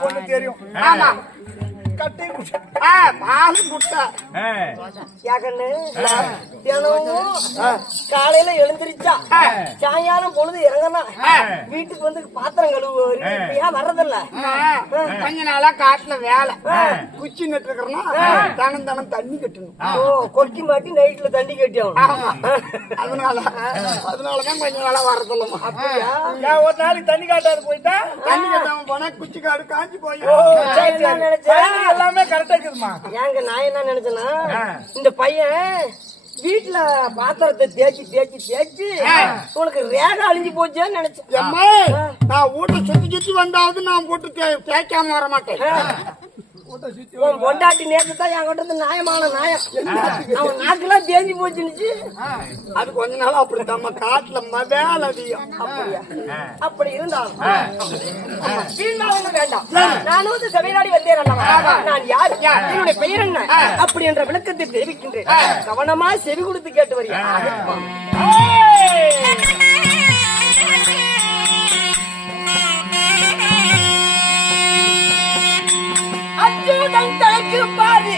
பொண்ணு தெரியும் காலையில எழுந்திருச்சா சாயங்காலம் பொழுது இறங்கனா வீட்டுக்கு வந்து பாத்திரம் கழுவு ஏன் வர்றதில்ல கொஞ்ச நாளா காட்டுல வேலை குச்சி நட்டுருக்கிறோம்னா தனம் தனம் தண்ணி கட்டணும். கொட்டி மாட்டி நைட்ல தண்ணி கட்டியும் அதனாலதான் கொஞ்ச நாளா வர்றதில்லமா. ஒரு நாளைக்கு தண்ணி காட்டாது போயிட்டா தண்ணி கட்டாம போனா குச்சி காடு காஞ்சி போய் எல்லாமே கரெக்டா இருக்குதுமா. ஏங்க நான் என்ன நினைச்சேன்னா இந்த பையன் வீட்டுல பாத்திரத்தை தேய்ச்சி தேய்ச்சி தேய்ச்சி உனக்கு ரேகை அழிஞ்சு போச்சேன்னு நினைச்சேன். நான் வீட்டை சுத்தி சுத்தி வந்தாவது நான் வீட்டு தேய்க்காம வர மாட்டேன். பொண்டாட்டி நேரத்து தான் என் கிட்ட நியாயமான நியாயம் அவன் நாக்கெல்லாம் தேஞ்சி போச்சுன்னு அது கொஞ்ச நாள் அப்படி நம்ம காட்டுல வேலை அதிகம். அப்படியா? அப்படி இருந்தாலும் வேண்டாம். நானும் வந்து சபையாடி வந்தேன். நான் யார், என்னுடைய பெயர் என்ன அப்படி என்ற விளக்கத்தை தெரிவிக்கின்றேன். கவனமா செவி கொடுத்து கேட்டு வருகிறேன். அச்சுடன் தலைக்கு பாரு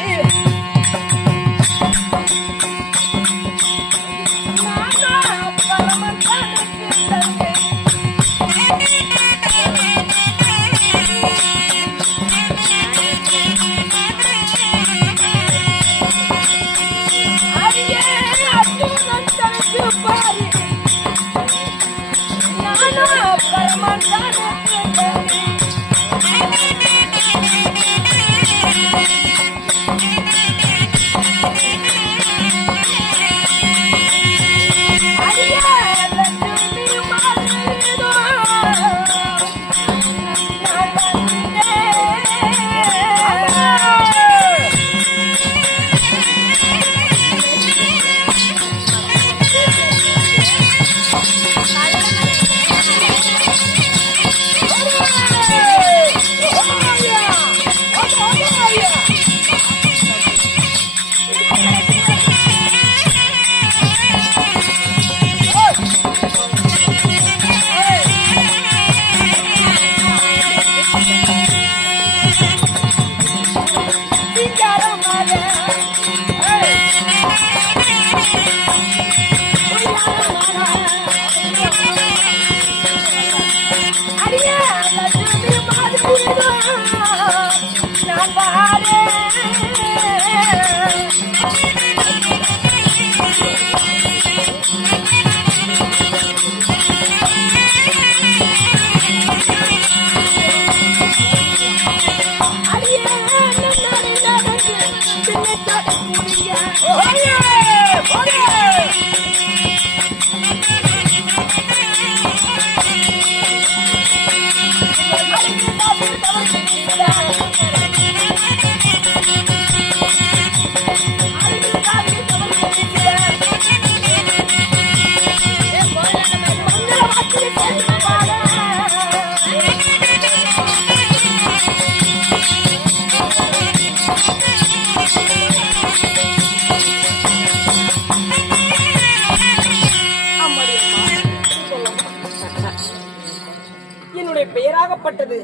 பெயராகப்பட்டது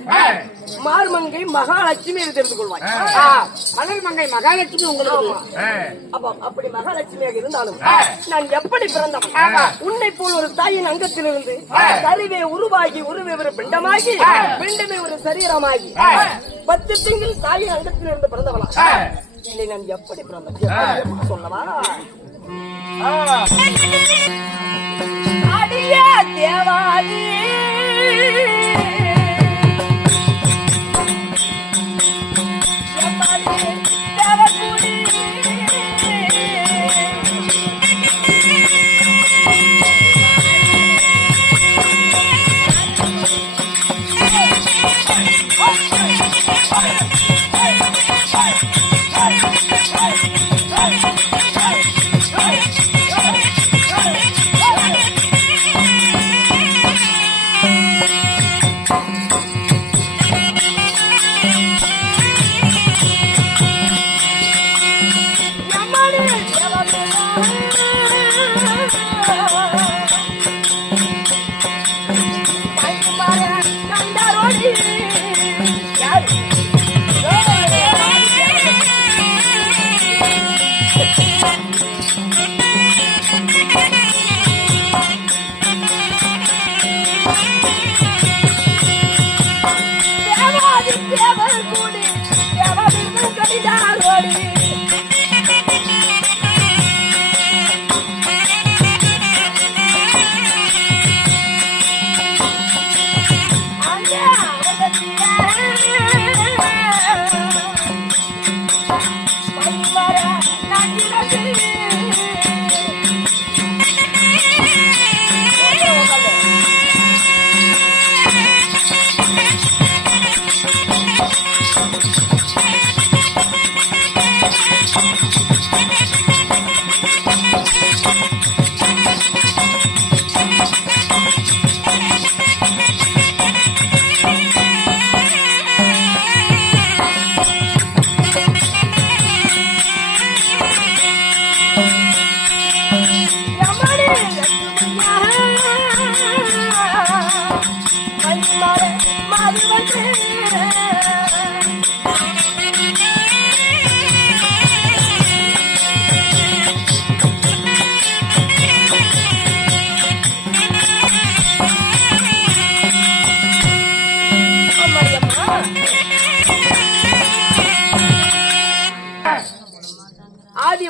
மார்மங்கை மகாலட்சுமி என்று தெரிந்து கொள்வாய். மலர் மங்கை மகாலட்சுமி உங்களுக்கு. அப்ப அப்படி மகாலட்சுமியாக இருந்தாலும் நான் எப்படி பிறந்தவன்? உன்னை போல் ஒரு தாயின் அங்கத்திலிருந்து கருவே உருவாகி உருவே ஒரு பிண்டமாகி பிண்டமே ஒரு சரீரமாகி 10 திங்கள் தாயின் அங்கத்திலிருந்து பிறந்தவளா? இல்லை, நான் எப்படி பிறந்தவன் சொல்லவா? அடியா தேவாதி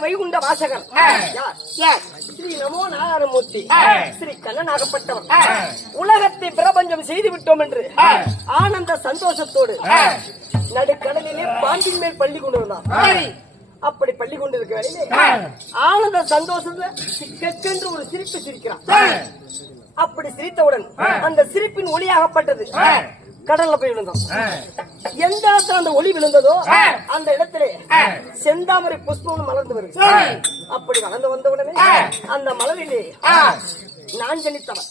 வைகுண்ட வாசகர் ஸ்ரீ நமோ நாராயணமூர்த்தி ஸ்ரீ கண்ணனாகப்பட்டவர் உலகத்தை பிரபஞ்சம் செய்து விட்டோம் என்று ஆனந்த சந்தோஷத்தோடு நடுக்கடலிலே பாம்பின் மேல் பள்ளி கொண்டு வந்தார். அப்படி பள்ளி கொண்டிருக்க வேலையிலே ஆனந்த சந்தோஷத்துல சிக்கென்று ஒரு சிரிப்பு சிரிக்கிறான். அப்படி சிரித்தவுடன் அந்த சிரிப்பின் ஒளியாகப்பட்டது கடல்ல போய் விழுந்தோம். எந்த இடத்துல அந்த ஒளி விழுந்ததோ அந்த இடத்துல செந்தாமரை புஷ்பம் மலர்ந்து வருது. அப்படி வளர்ந்து வந்தவுடனே அந்த மலரிலே நான் ஜனித்தவன்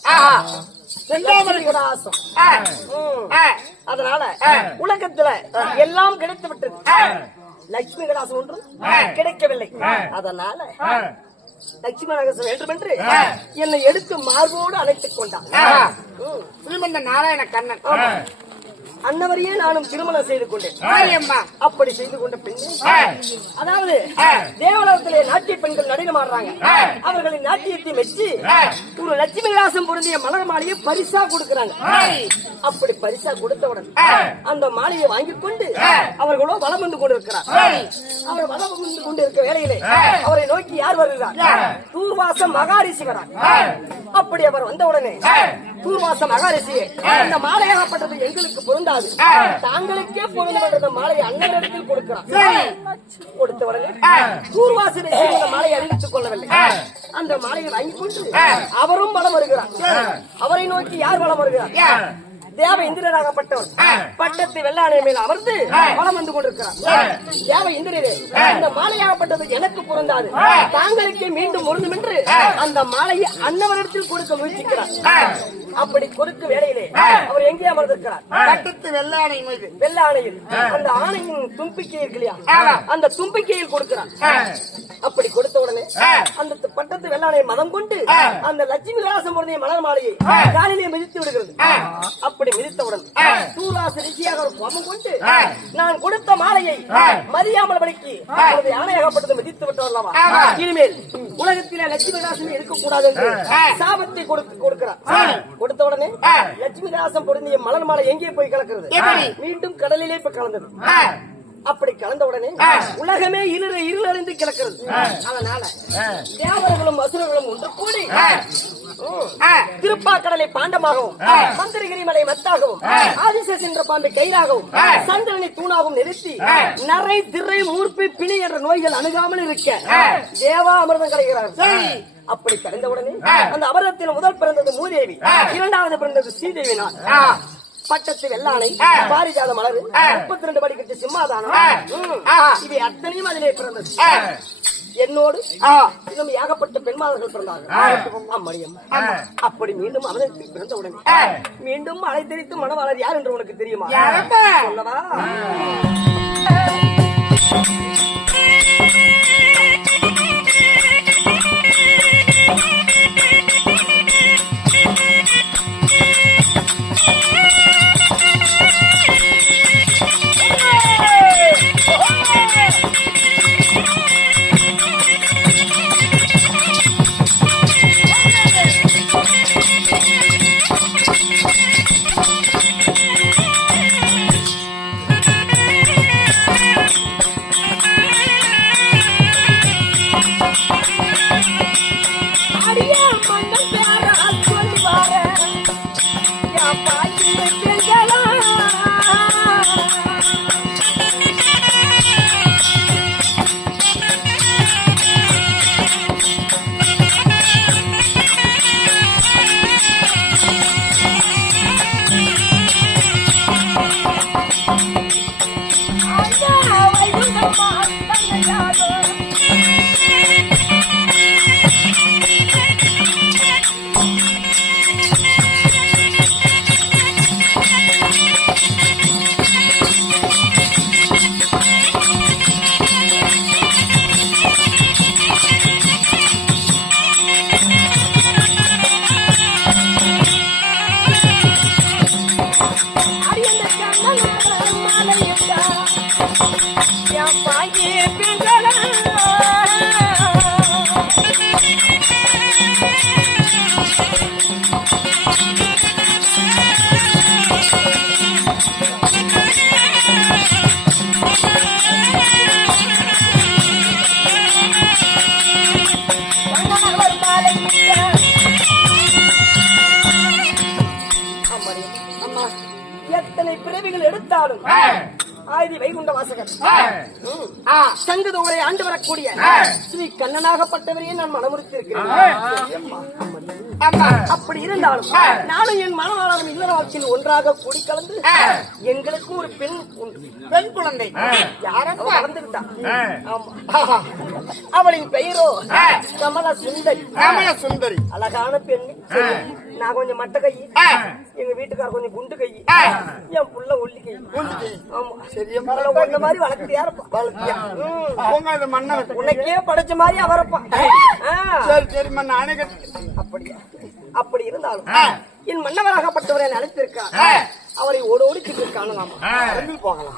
செந்தாமரை ஆசம். அதனால உலகத்துல எல்லாம் கிடைத்து விட்டது. லட்சுமி கடாசம் ஒன்றும் கிடைக்கவில்லை. அதனால லட்சுமி கடாசம் வேண்டும் என்று என்னை எடுத்து மார்போடு அழைத்துக் கொண்டான் ஸ்ரீமந்த நாராயண கண்ணன். அன்னவரையே நானும் திருமணம் செய்து கொண்டேன். அப்படி செய்து கொண்ட பெண்ணு, அதாவது தேவலோகத்திலே நாட்டிய பெண்கள் நடனமாடுறாங்க. அவர்களின் நாட்டியத்தை மெச்சி ஒரு லட்சுமி விலாசம் பொருந்திய மலர் மாலையை பரிசா கொடுக்கிறாங்க. அப்படி பரிசா கொடுத்தவுடன் அந்த மாலையை வாங்கிக் கொண்டு அவர்களோ வலம் வந்து கொண்டிருக்கிறார். அவர் வலம் வந்து கொண்டிருக்க வேளையிலே அவரை நோக்கி யார் வருகிறார்? தூர்வாச மகாரிஷி வரார். அப்படி அவர் வந்தவுடனே தூர்வாச மகாரிஷியே, இந்த மாலையாகப்பட்டது எங்களுக்கு பொருந்தாது, தாங்களுக்கே பொருந்தும் என்ற மாலையை அண்ணனிடத்தில் கொடுக்கிறார். கொடுத்த உடனே தூர்வாசனை அந்த மாலையை அறிவித்துக் கொள்ளவில்லை. அந்த மாலையை வாங்கிக் கொண்டு அவரும் வலம் வருகிறார். அவரை நோக்கி யார் வலம் வருகிறார்? தேவ இந்திரனாகப்பட்டவர் பட்டத்து வெள்ளாணை மேல் அமர்ந்து வலம் வந்து கொண்டிருக்கிறார். தேவ இந்திரரே, இந்த மாலையாகப்பட்டது எனக்கு பொருந்தாது, தாங்களுக்கே மீண்டும் பொருந்தும் என்று அந்த மாலையை அன்னவரிடத்தில் கொடுக்க முயற்சிக்கிறார். அப்படி கொடுக்க வேளையிலே அவர் எங்கே அமர்ந்திருக்கிறார்? பட்டத்து வெள்ளாணை மீது. வெள்ளாணையில் அந்த ஆணையின் தும்பிக்கை இருக்கு இல்லையா, அந்த தும்பிக்கையில் கொடுக்கிறார். அப்படி கொடுத்த உடனே அந்த பட்டத்து வெள்ளானை மதம் கொண்டு அந்த லட்சுமி விலாசம் பொருந்திய மலர் மாலையை காலிலே மிதித்து விடுகிறது. அப்படி மிதித்தவுடன் சூராச ரிஷியாக ஒரு கோபம் கொண்டு நான் கொடுத்த மாலையை மதியாமல் படிக்கு யானையாகப்பட்டது மிதித்து விட்டு வரலாமா, இனிமேல் உலகத்திலே லட்சுமி விலாசம் இருக்கக்கூடாது என்று சாபத்தை கொடுக்கிறார். கொடுத்த உடனே லட்சுமி விலாசம் பொருந்திய மலர் மாலை எங்கே போய் கலக்கிறது? மீண்டும் கடலிலே போய் கலந்தது. அப்படி கலந்த உடனே உலகமே இருளடைந்து கிடக்கிறது. அதனால தேவர்களும் அசுரர்களும் ஒன்று கூடி திருப்பாக்கடலை பாண்டமாகவும் மந்திரகிரி மலை மத்தாகவும் ஆதிசேஷ் என்ற பாம்பை கயிறாகவும் சந்திரனை தூணாகவும் நிறுத்தி நரை திரை மூர்ப்பை பிணி என்ற நோய்கள் அணுகாமல் இருக்க தேவா அமிர்தம் கிடைக்கிறார்கள். அப்படி கடந்தவுடனே அந்த அமிர்தத்தில் முதல் பிறந்தது மூதேவி, இரண்டாவது பிறந்தது ஸ்ரீதேவி. பட்டத்து வெள்ளானை, பாரிஜாத மலர், 32 படிக்கட்டு சிம்மாதானம், இவை அத்தனையும் அதிலே பிறந்தது. என்னோடு இன்னும் ஏகப்பட்ட பெண்மாதர்கள் பிறந்தார்கள். அப்படி மீண்டும் அவதத்தில் பிறந்த உடனே மீண்டும் அலை தெரித்து மனவாளர் யார் என்று உனக்கு தெரியுமா? சொல்லவா? எத்தனை பிறவிகள் எடுத்தாலும் ஆதி வைகுண்ட வாசகர் சங்கதோரை ஆண்டு வரக்கூடிய ஸ்ரீ கண்ணனாகப்பட்டவரையே நான் மனமுறுத்திருக்கிறேன். அப்படி இருந்தாலும் நானும் என் மனவாளரும் இல்லற வாழ்க்கையில் ஒன்றாக கூடி கலந்து எங்களுக்கு ஒரு பெண் குழந்தை யாரும் வளர்ந்துவிட்டான். அவளின் பெயரோ கமல சுந்தரி. சுந்தரி அழகான பெண். நான் கொஞ்சம் மட்ட கை, எங்க வீட்டுக்கார கொஞ்சம் குண்டு கை, என் புள்ள ஒல்லி கை. ஆமா சரியா ஒண்ணு மாதிரி வளர்க்குறியா உனக்கே படைச்ச மாதிரி அவரப்பா. சரி சரி நானே அப்படியா? அப்படி இருந்தாலும் என் மன்னவராகப்பட்டவரை அழைத்திருக்கார். அவரை ஓடோடி காணலாம். போகலாம்.